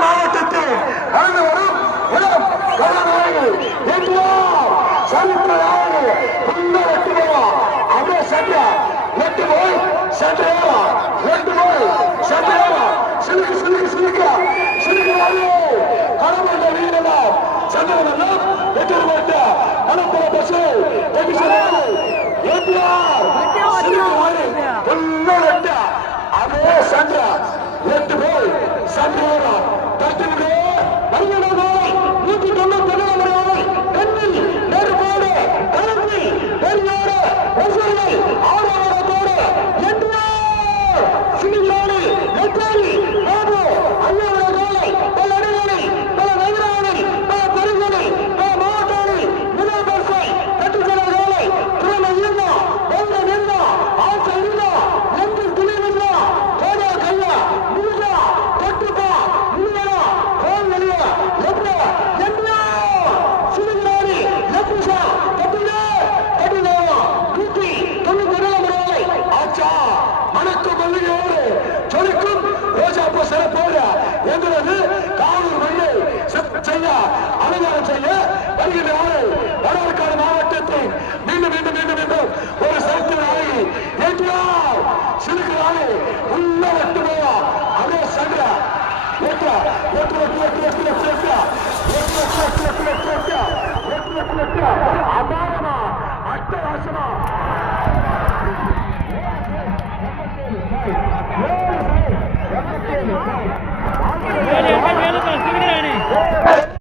மாவட்டத்தில் நடந்து வரும் இளம் கதாநாயகி அப்படியே சட்டை நெட்டு போய் சட்டையா நெட்டு போய் சட்டையா சிலுக்கு சிலுக்கு சிலுக்கா சிலுக்கு கடவுள் வீரலாம் சந்திரன் வெற்றி போட்ட அனுப்புற பஸ் அதே சண்டை நெட்டு போய் சட்டையா தட்டு செய்ய அலங்காரம் செய்ய வருகின்ற